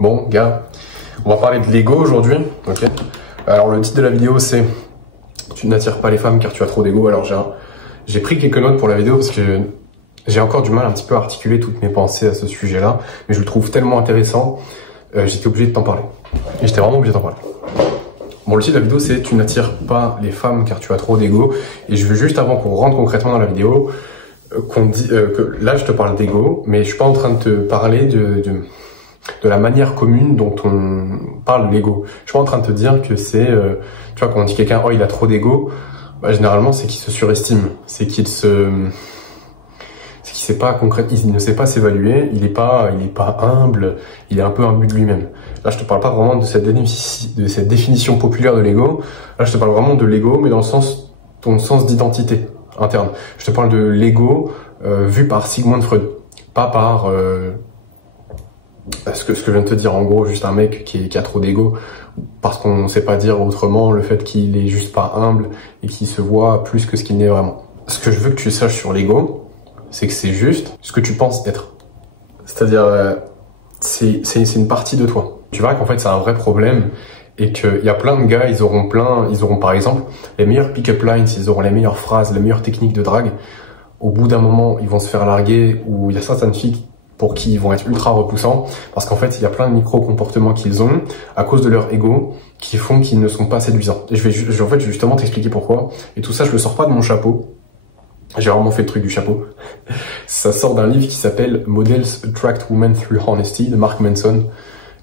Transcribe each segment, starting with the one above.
Bon, gars, on va parler de l'ego aujourd'hui, ok? Alors, le titre de la vidéo, c'est « Tu n'attires pas les femmes car tu as trop d'ego ». Alors, j'ai pris quelques notes pour la vidéo parce que j'ai encore du mal un petit peu à articuler toutes mes pensées à ce sujet-là, mais je le trouve tellement intéressant, j'étais obligé de t'en parler. Et j'étais vraiment obligé d'en parler. Bon, le titre de la vidéo, c'est « Tu n'attires pas les femmes car tu as trop d'ego ». Et je veux juste, avant qu'on rentre concrètement dans la vidéo, qu'on dit que là, je te parle d'ego, mais je suis pas en train de te parler de la manière commune dont on parle de l'ego. Je suis pas en train de te dire que c'est, tu vois, quand on dit quelqu'un, oh, il a trop d'ego, bah, généralement, c'est qu'il se surestime, c'est qu'il sait pas il ne sait pas s'évaluer, il est pas humble, il est un peu imbu de lui-même. Là, je te parle pas vraiment de cette définition populaire de l'ego. Là, je te parle vraiment de l'ego, mais dans le sens, ton sens d'identité interne. Je te parle de l'ego vu par Sigmund Freud, pas par ce que je viens de te dire. En gros, juste un mec qui a trop d'ego, parce qu'on ne sait pas dire autrement le fait qu'il est juste pas humble et qu'il se voit plus que ce qu'il n'est vraiment. Ce que je veux que tu saches sur l'ego, c'est que c'est juste ce que tu penses être. C'est-à-dire, c'est une partie de toi. Tu verras qu'en fait, c'est un vrai problème et qu'il y a plein de gars, ils auront par exemple les meilleurs pick-up lines, ils auront les meilleures phrases, les meilleures techniques de drague. Au bout d'un moment, ils vont se faire larguer, ou il y a certaines filles pour qui ils vont être ultra repoussants, parce qu'en fait, il y a plein de micro-comportements qu'ils ont, à cause de leur ego, qui font qu'ils ne sont pas séduisants. Et je vais en fait justement t'expliquer pourquoi. Et tout ça, je le sors pas de mon chapeau. J'ai vraiment fait le truc du chapeau. Ça sort d'un livre qui s'appelle Models Attract Women Through Honesty de Mark Manson,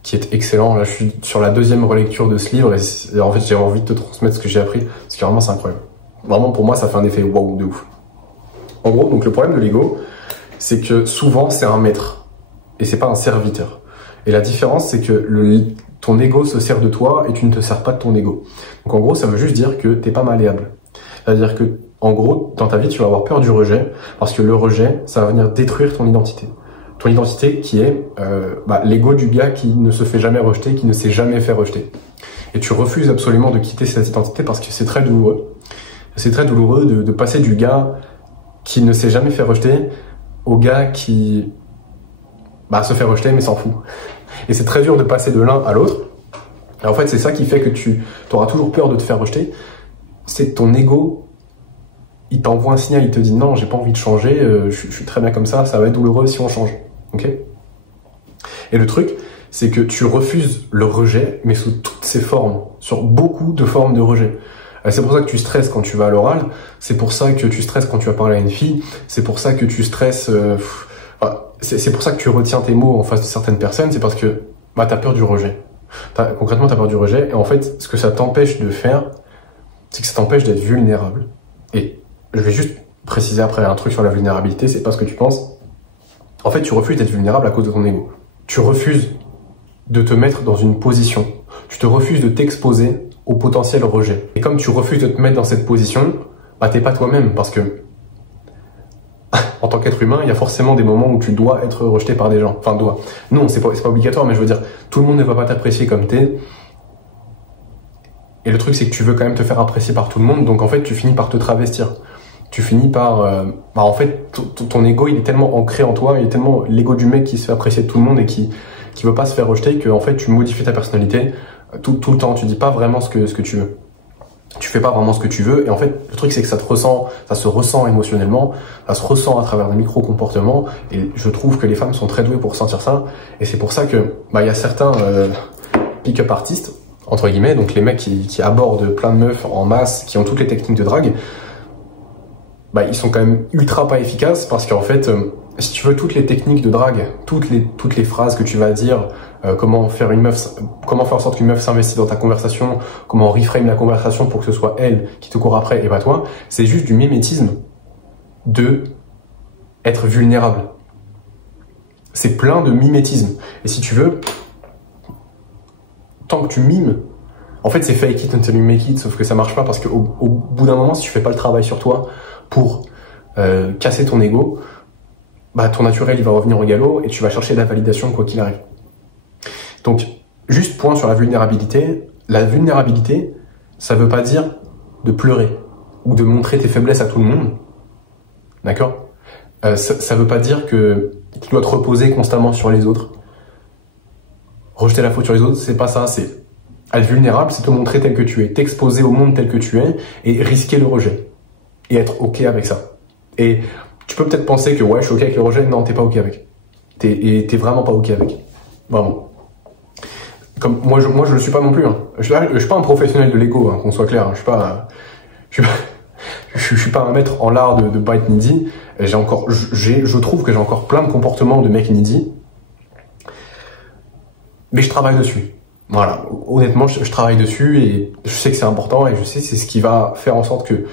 qui est excellent. Là, je suis sur la deuxième relecture de ce livre et en fait, j'ai envie de te transmettre ce que j'ai appris, parce que vraiment, c'est incroyable. Vraiment, pour moi, ça fait un effet waouh de ouf. En gros, donc le problème de l'ego, c'est que souvent, c'est un maître et c'est pas un serviteur. Et la différence, c'est que ton ego se sert de toi et tu ne te sers pas de ton ego. Donc en gros, ça veut juste dire que t'es pas malléable. C'est-à-dire que, en gros, dans ta vie, tu vas avoir peur du rejet, parce que le rejet, ça va venir détruire ton identité. Ton identité qui est l'ego du gars qui ne se fait jamais rejeter, qui ne s'est jamais fait rejeter. Et tu refuses absolument de quitter cette identité parce que c'est très douloureux. C'est très douloureux de passer du gars qui ne s'est jamais fait rejeter au gars qui se fait rejeter mais s'en fout. Et c'est très dur de passer de l'un à l'autre. Et en fait, c'est ça qui fait que tu auras toujours peur de te faire rejeter. C'est ton ego, il t'envoie un signal, il te dit non, j'ai pas envie de changer, je suis très bien comme ça va être douloureux si on change. Ok? Et le truc, c'est que tu refuses le rejet, mais sous toutes ses formes, sur beaucoup de formes de rejet. C'est pour ça que tu stresses quand tu vas à l'oral, c'est pour ça que tu stresses quand tu vas parler à une fille, c'est pour ça que tu stresses, c'est pour ça que tu retiens tes mots en face de certaines personnes, c'est parce que t'as peur du rejet. Concrètement, t'as peur du rejet, et en fait, ce que ça t'empêche de faire, c'est que ça t'empêche d'être vulnérable. Et je vais juste préciser après un truc sur la vulnérabilité, c'est pas ce que tu penses. En fait, tu refuses d'être vulnérable à cause de ton ego. Tu refuses de te mettre dans une position. Tu te refuses de t'exposer au potentiel rejet. Et comme tu refuses de te mettre dans cette position, t'es pas toi-même, parce que en tant qu'être humain, il y a forcément des moments où tu dois être rejeté par des gens. Enfin, dois. Non, c'est pas obligatoire, mais je veux dire, tout le monde ne va pas t'apprécier comme t'es. Et le truc, c'est que tu veux quand même te faire apprécier par tout le monde, donc en fait, tu finis par te travestir. Tu finis par... en fait, ton ego, il est tellement ancré en toi, il est tellement l'ego du mec qui se fait apprécier de tout le monde et qui veut pas se faire rejeter, que en fait, tu modifies ta personnalité tout le temps. Tu dis pas vraiment ce que tu veux. Tu fais pas vraiment ce que tu veux, et en fait, le truc, c'est que ça se ressent émotionnellement, ça se ressent à travers des micro-comportements, et je trouve que les femmes sont très douées pour sentir ça, et c'est pour ça que, y a certains pick-up artistes, entre guillemets, donc les mecs qui abordent plein de meufs en masse, qui ont toutes les techniques de drague, ils sont quand même ultra pas efficaces, parce qu'en fait, si tu veux toutes les techniques de drague, toutes les phrases que tu vas dire, comment faire en sorte qu'une meuf s'investisse dans ta conversation, comment reframe la conversation pour que ce soit elle qui te court après et pas toi, c'est juste du mimétisme de être vulnérable. C'est plein de mimétisme. Et si tu veux, tant que tu mimes, en fait c'est fake it until you make it, sauf que ça marche pas, parce qu'au bout d'un moment, si tu fais pas le travail sur toi pour casser ton ego, ton naturel il va revenir au galop et tu vas chercher la validation quoi qu'il arrive. Donc, juste point sur la vulnérabilité. La vulnérabilité, ça veut pas dire de pleurer ou de montrer tes faiblesses à tout le monde. D'accord? Ça veut pas dire que tu dois te reposer constamment sur les autres. Rejeter la faute sur les autres, c'est pas ça, c'est être vulnérable, c'est te montrer tel que tu es, t'exposer au monde tel que tu es et risquer le rejet. Et être ok avec ça. Et tu peux peut-être penser que ouais, je suis ok avec le rejet, non, t'es pas ok avec. T'es vraiment pas ok avec. Vraiment. Comme moi je le suis pas non plus. Hein. Je suis pas un professionnel de l'ego, hein, qu'on soit clair. Hein. Je suis pas un maître en l'art de pas être needy. Je trouve que j'ai encore plein de comportements de mec needy. Mais je travaille dessus. Voilà. Honnêtement, je travaille dessus et je sais que c'est important et je sais que c'est ce qui va faire en sorte que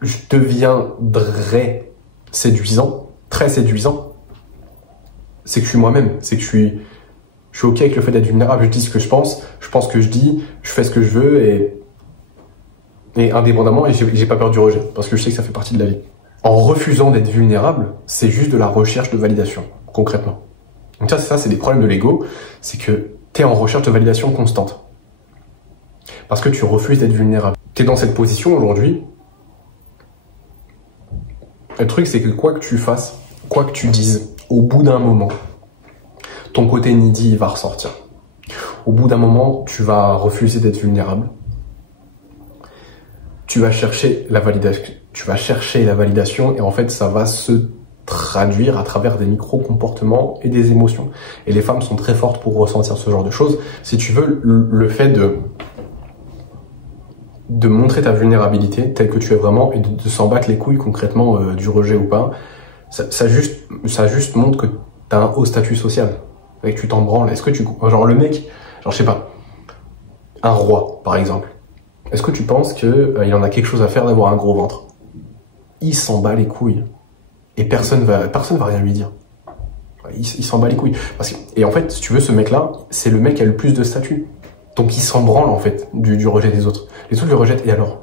je deviendrai séduisant, très séduisant. C'est que je suis moi-même. C'est que je suis ok avec le fait d'être vulnérable. Je dis ce que je pense ce que je dis, je fais ce que je veux et indépendamment, et j'ai pas peur du rejet, parce que je sais que ça fait partie de la vie. En refusant d'être vulnérable, c'est juste de la recherche de validation, concrètement. Donc ça, c'est des problèmes de l'ego, c'est que t'es en recherche de validation constante. Parce que tu refuses d'être vulnérable. T'es dans cette position aujourd'hui. Le truc, c'est que quoi que tu fasses, quoi que tu dises, au bout d'un moment, ton côté needy va ressortir. Au bout d'un moment, tu vas refuser d'être vulnérable. Tu vas chercher la validation et en fait, ça va se traduire à travers des micro-comportements et des émotions. Et les femmes sont très fortes pour ressentir ce genre de choses. Si tu veux, le fait de montrer ta vulnérabilité telle que tu es vraiment et de s'en battre les couilles concrètement du rejet ou pas, ça juste montre que tu as un haut statut social. Et que tu t'en branles. Est-ce que genre le mec, genre je sais pas, un roi par exemple, est-ce que tu penses que il en a quelque chose à faire d'avoir un gros ventre? Il s'en bat les couilles. Et personne va rien lui dire. Il s'en bat les couilles. Et en fait, si tu veux, ce mec-là, c'est le mec qui a le plus de statut. Donc il s'en branle en fait du rejet des autres. Les autres le rejettent et alors?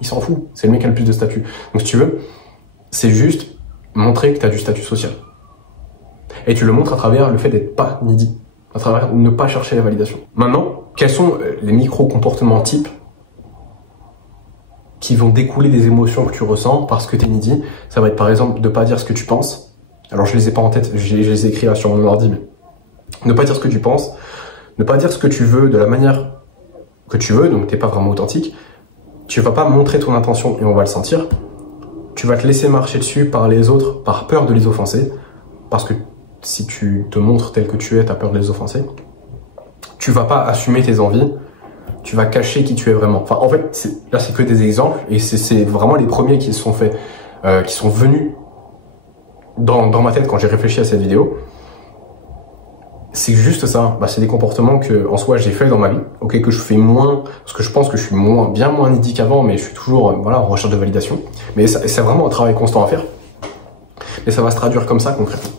Il s'en fout. C'est le mec qui a le plus de statut. Donc si tu veux, c'est juste montrer que tu as du statut social. Et tu le montres à travers le fait d'être pas needy. À travers ne pas chercher la validation. Maintenant, quels sont les micro-comportements types qui vont découler des émotions que tu ressens parce que t'es needy? Ça va être par exemple de pas dire ce que tu penses. Alors je les ai pas en tête, je les ai écrits sur mon ordi, mais ne pas dire ce que tu penses, ne pas dire ce que tu veux de la manière que tu veux, donc t'es pas vraiment authentique. Tu vas pas montrer ton intention et on va le sentir. Tu vas te laisser marcher dessus par les autres par peur de les offenser, parce que si tu te montres tel que tu es, t'as peur de les offenser. Tu vas pas assumer tes envies. Tu vas cacher qui tu es vraiment. Enfin, en fait, là, c'est que des exemples, et c'est vraiment les premiers qui se sont faits, qui sont venus dans ma tête quand j'ai réfléchi à cette vidéo. C'est juste ça. Bah, c'est des comportements que, en soi, j'ai fait dans ma vie, ok, que je fais moins, parce que je pense que je suis bien moins needy qu'avant, mais je suis toujours, voilà, en recherche de validation. Mais c'est vraiment un travail constant à faire. Mais ça va se traduire comme ça, concrètement.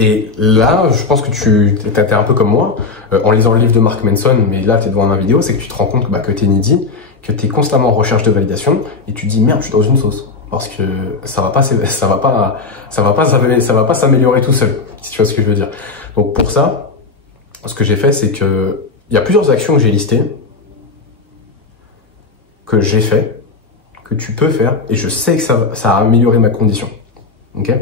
Et là, je pense que tu es un peu comme moi, en lisant le livre de Mark Manson, mais là, tu es devant ma vidéo, c'est que tu te rends compte que tu es needy, que tu es constamment en recherche de validation, et tu te dis, merde, je suis dans une sauce. Parce que ça va pas s'améliorer tout seul, si tu vois ce que je veux dire. Donc pour ça, ce que j'ai fait, c'est que il y a plusieurs actions que j'ai listées, que j'ai fait, que tu peux faire, et je sais que ça a amélioré ma condition. Ok?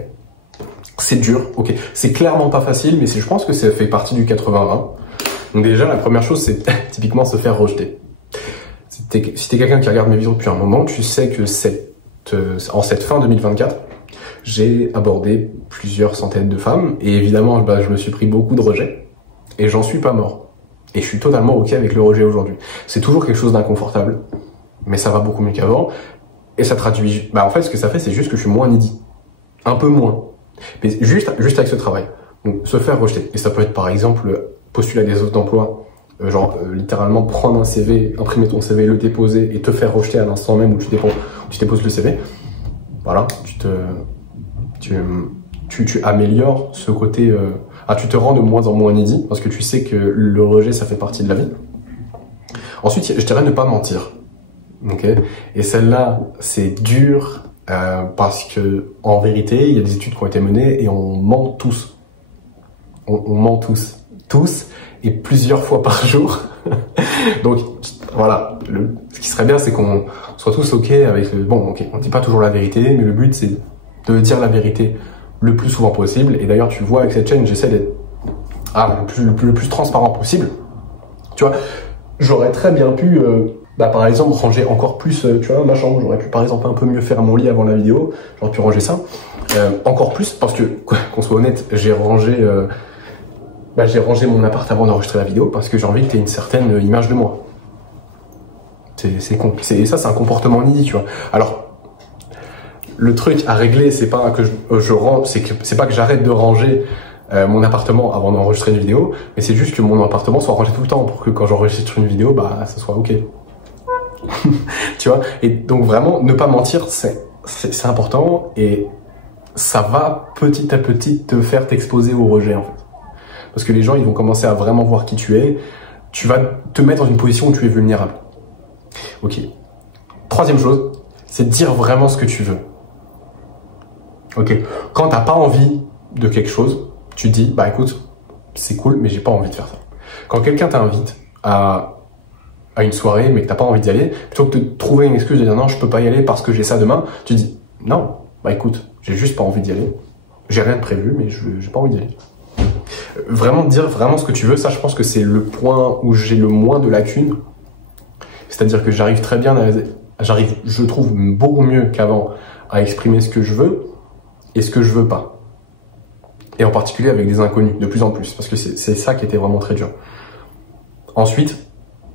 C'est dur, ok. C'est clairement pas facile, mais je pense que ça fait partie du 80-20. Donc déjà, la première chose, c'est typiquement se faire rejeter. Si t'es quelqu'un qui regarde mes vidéos depuis un moment, tu sais que en cette fin 2024, j'ai abordé plusieurs centaines de femmes, et évidemment, je me suis pris beaucoup de rejets, et j'en suis pas mort. Et je suis totalement ok avec le rejet aujourd'hui. C'est toujours quelque chose d'inconfortable, mais ça va beaucoup mieux qu'avant, et ça traduit... en fait, ce que ça fait, c'est juste que je suis moins needy. Un peu moins. Mais juste avec ce travail. Donc, se faire rejeter. Et ça peut être par exemple postuler à des offres d'emploi, littéralement prendre un CV, imprimer ton CV, le déposer et te faire rejeter à l'instant même où tu déposes le CV. Voilà, tu améliores ce côté... tu te rends de moins en moins needy parce que tu sais que le rejet, ça fait partie de la vie. Ensuite, je dirais ne pas mentir. Okay. Et celle-là, c'est dur... parce que en vérité, il y a des études qui ont été menées et on ment tous. On ment tous, et plusieurs fois par jour. Donc voilà, ce qui serait bien, c'est qu'on soit tous ok avec le bon. Ok, on dit pas toujours la vérité, mais le but c'est de dire la vérité le plus souvent possible. Et d'ailleurs, tu vois avec cette chaîne, j'essaie d'être le plus transparent possible. Tu vois, j'aurais très bien pu, par exemple, ranger encore plus, tu vois, ma chambre. J'aurais pu, par exemple, un peu mieux faire mon lit avant la vidéo. J'aurais pu ranger ça. Encore plus, parce que, qu'on soit honnête, j'ai rangé mon appart avant d'enregistrer la vidéo, parce que j'ai envie que tu aies une certaine image de moi. Ça, c'est un comportement needy, tu vois. Alors, le truc à régler, c'est pas que c'est pas que j'arrête de ranger mon appartement avant d'enregistrer une vidéo, mais c'est juste que mon appartement soit rangé tout le temps pour que quand j'enregistre une vidéo, ça soit ok. Tu vois. Et donc vraiment, ne pas mentir, c'est important, et ça va petit à petit te faire t'exposer au rejet, en fait. Parce que les gens, ils vont commencer à vraiment voir qui tu es. Tu vas te mettre dans une position où tu es vulnérable. Ok. Troisième chose, c'est de dire vraiment ce que tu veux. Ok. Quand t'as pas envie de quelque chose, tu dis, écoute, c'est cool, mais j'ai pas envie de faire ça. Quand quelqu'un t'invite à une soirée, mais que t'as pas envie d'y aller, plutôt que de trouver une excuse de dire non, je peux pas y aller parce que j'ai ça demain, tu dis, non, écoute, j'ai juste pas envie d'y aller. J'ai rien de prévu, mais j'ai pas envie d'y aller. Vraiment dire vraiment ce que tu veux, ça je pense que c'est le point où j'ai le moins de lacunes. C'est-à-dire que j'arrive très bien, je trouve beaucoup mieux qu'avant à exprimer ce que je veux et ce que je veux pas. Et en particulier avec des inconnus, de plus en plus, parce que c'est ça qui était vraiment très dur. Ensuite,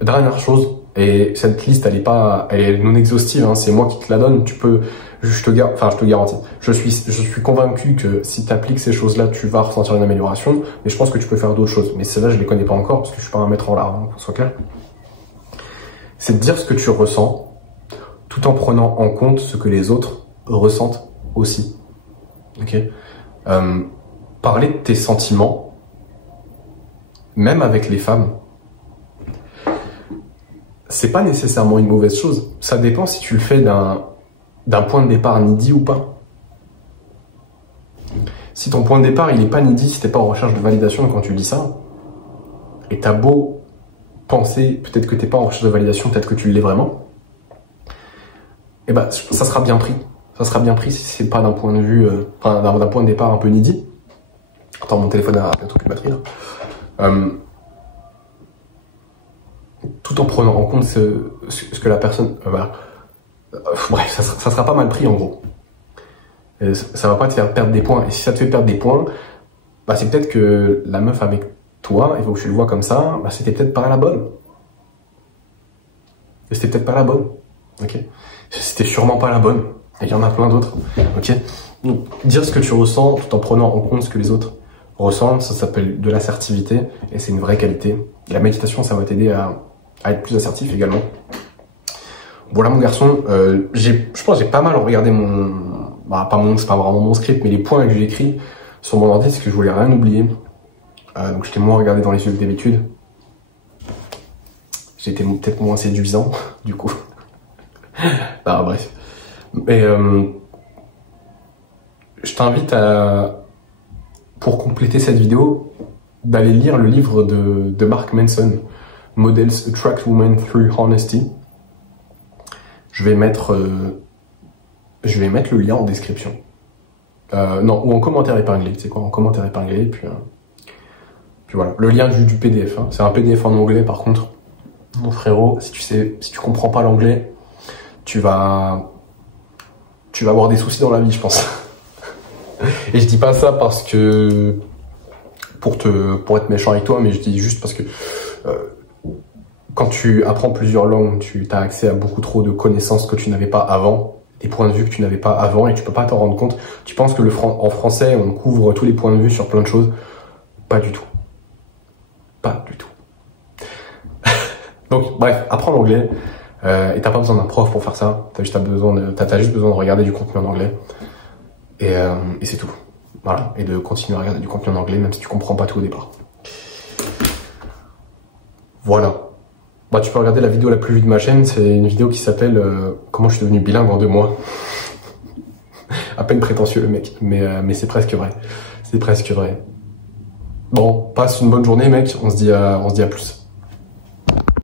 dernière chose, et cette liste elle est non exhaustive, hein, c'est moi qui te la donne, je te garantis. Je suis convaincu que si tu appliques ces choses-là, tu vas ressentir une amélioration, mais je pense que tu peux faire d'autres choses. Mais celles-là, je les connais pas encore, parce que je suis pas un maître en l'art, hein, pour que ce soit clair. C'est de dire ce que tu ressens, tout en prenant en compte ce que les autres ressentent aussi. Ok. Parler de tes sentiments, même avec les femmes, c'est pas nécessairement une mauvaise chose. Ça dépend si tu le fais d'un point de départ needy ou pas. Si ton point de départ il est pas needy, si t'es pas en recherche de validation quand tu dis ça, et t'as beau penser peut-être que t'es pas en recherche de validation, peut-être que tu l'es vraiment, ça sera bien pris. Ça sera bien pris si c'est pas d'un point de vue, d'un point de départ un peu needy. Attends, mon téléphone a bientôt plus de batterie là. Tout en prenant en compte ce que la personne... bref, ça sera pas mal pris en gros. Et ça va pas te faire perdre des points. Et si ça te fait perdre des points, c'est peut-être que la meuf avec toi, il faut que tu le vois comme ça, c'était peut-être pas la bonne. Et c'était peut-être pas la bonne. Ok. C'était sûrement pas la bonne. Et il y en a plein d'autres. Ok. Donc, dire ce que tu ressens tout en prenant en compte ce que les autres ressentent, ça s'appelle de l'assertivité et c'est une vraie qualité. Et la méditation, ça va t'aider à être plus assertif également. Voilà mon garçon, je pense que j'ai pas mal regardé c'est pas vraiment mon script, mais les points que j'ai écrits sur mon ordi, parce que je voulais rien oublier. Donc je t'ai moins regardé dans les yeux que d'habitude. J'étais peut-être moins séduisant, du coup. Bref. Mais je t'invite pour compléter cette vidéo, d'aller lire le livre de Mark Manson, Models Attract Women Through Honesty. Je vais mettre le lien en description. Non, ou en commentaire épinglé. Tu sais quoi, en commentaire épinglé, puis voilà. Le lien du PDF. Hein. C'est un PDF en anglais, par contre. Mon frérot, si tu comprends pas l'anglais, tu vas avoir des soucis dans la vie, je pense. Et je dis pas ça parce que pour être méchant avec toi, mais je dis juste parce que quand tu apprends plusieurs langues, tu as accès à beaucoup trop de connaissances que tu n'avais pas avant, des points de vue que tu n'avais pas avant, et tu peux pas t'en rendre compte. Tu penses que en français, on couvre tous les points de vue sur plein de choses. Pas du tout. Pas du tout. Donc, bref, apprends l'anglais. Et t'as pas besoin d'un prof pour faire ça. T'as juste besoin de regarder du contenu en anglais. Et c'est tout. Voilà. Et de continuer à regarder du contenu en anglais, même si tu comprends pas tout au départ. Voilà. Tu peux regarder la vidéo la plus vue de ma chaîne, c'est une vidéo qui s'appelle Comment je suis devenu bilingue en 2 mois. À peine prétentieux le mec, mais c'est presque vrai. C'est presque vrai. Bon, passe une bonne journée mec, on se dit à plus.